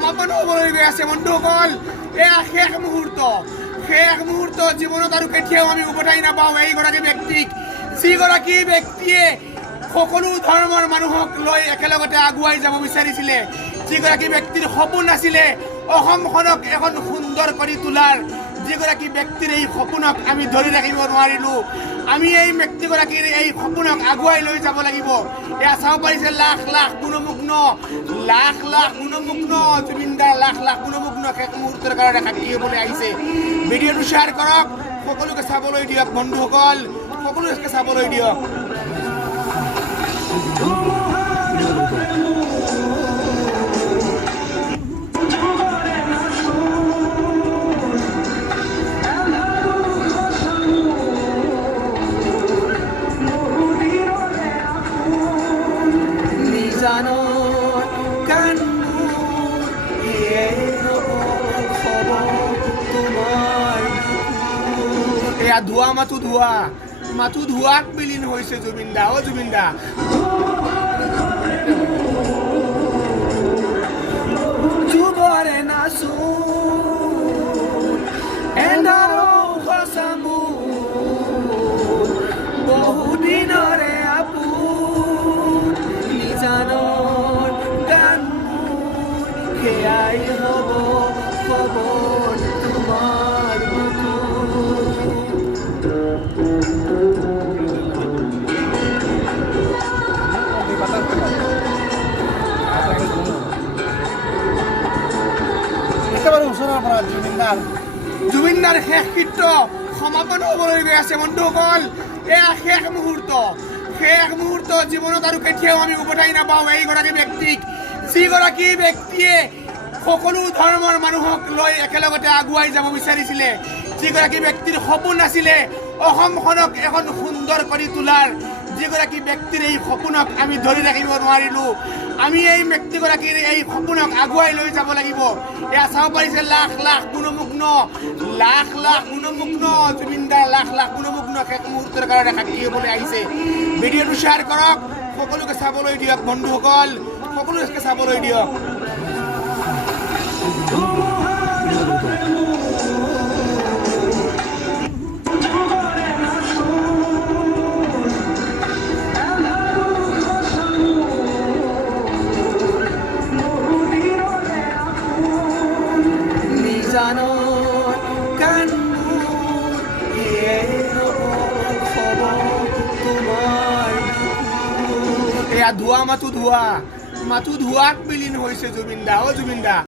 সমাপন হ'বলৈ গৈ আছে বন্ধুসকল। এয়া শেষ মুহূৰ্ত জীৱনত আৰু কেতিয়াও আমি উভতাই নাপাওঁ এইগৰাকী ব্যক্তিক, যিগৰাকী ব্যক্তিয়ে সকলো ধৰ্মৰ মানুহক লৈ একেলগতে আগুৱাই যাব বিচাৰিছিলে, যিগৰাকী ব্যক্তিৰ সপোন আছিলে অসমখনক এখন সুন্দৰ কৰি তোলাৰ, যিগৰাকী ব্যক্তিৰ এই সপোনক আমি ধৰি ৰাখিব নোৱাৰিলোঁ। আমি এই ব্যক্তিগৰাকীৰ এই সপোনক আগুৱাই লৈ যাব লাগিব। এয়া চাব পাৰিছে লাখ লাখ গুণমগ্ন জুবিনদাৰ লাখ লাখ গুণমগ্ন শেষ মুহূৰ্তৰ কাৰণে সাক্ষী হ'বলৈ আহিছে। ভিডিঅ'টো শ্বেয়াৰ কৰক, সকলোকে চাবলৈ দিয়ক বন্ধুসকল, সকলোকে চাবলৈ দিয়ক। এয়া ধোৱা মাথো ধোৱাক বিলীন হৈছে জুবিনদা। অ জুবিনদা, যুগৰে নাচো বহুদিনৰে আপোন নিজানৰ গান সেয়াই হ'ব খবৰ তোমাৰ একেবাৰে ওচৰৰ পৰা জুবিনদাৰ শেষ কৃত্য সমাপন হ'বলৈ গৈ আছে বন্ধুসকল। এয়া শেষ মুহূৰ্ত জীৱনত আৰু কেতিয়াও আমি উভতাই নাপাওঁ এইগৰাকী ব্যক্তিক, যিগৰাকী ব্যক্তিয়ে সকলো ধৰ্মৰ মানুহক লৈ একেলগতে আগুৱাই যাব বিচাৰিছিলে, যিগৰাকী ব্যক্তিৰ সপোন আছিলে অসমখনক এখন সুন্দৰ কৰি তোলাৰ, যিগৰাকী ব্যক্তিৰ এই সপোনক আমি ধৰি ৰাখিব নোৱাৰিলোঁ। আমি এই ব্যক্তিগৰাকীৰ এই সপোনক আগুৱাই লৈ যাব লাগিব। এয়া চাব পাৰিছে লাখ লাখ গুণমগ্ন জুবিনদাৰ লাখ লাখ গুণমগ্ন শেষ মুহূৰ্তৰ কাৰণে সাক্ষী হ'বলৈ আহিছে। ভিডিঅ'টো শ্বেয়াৰ কৰক, সকলোকে চাবলৈ দিয়ক বন্ধুসকল, সকলোকে চাবলৈ দিয়ক। এয়া ধোৱা মাথো ধোৱাক বিলীন হৈছে জুবিনদা। অ জুবিনদা,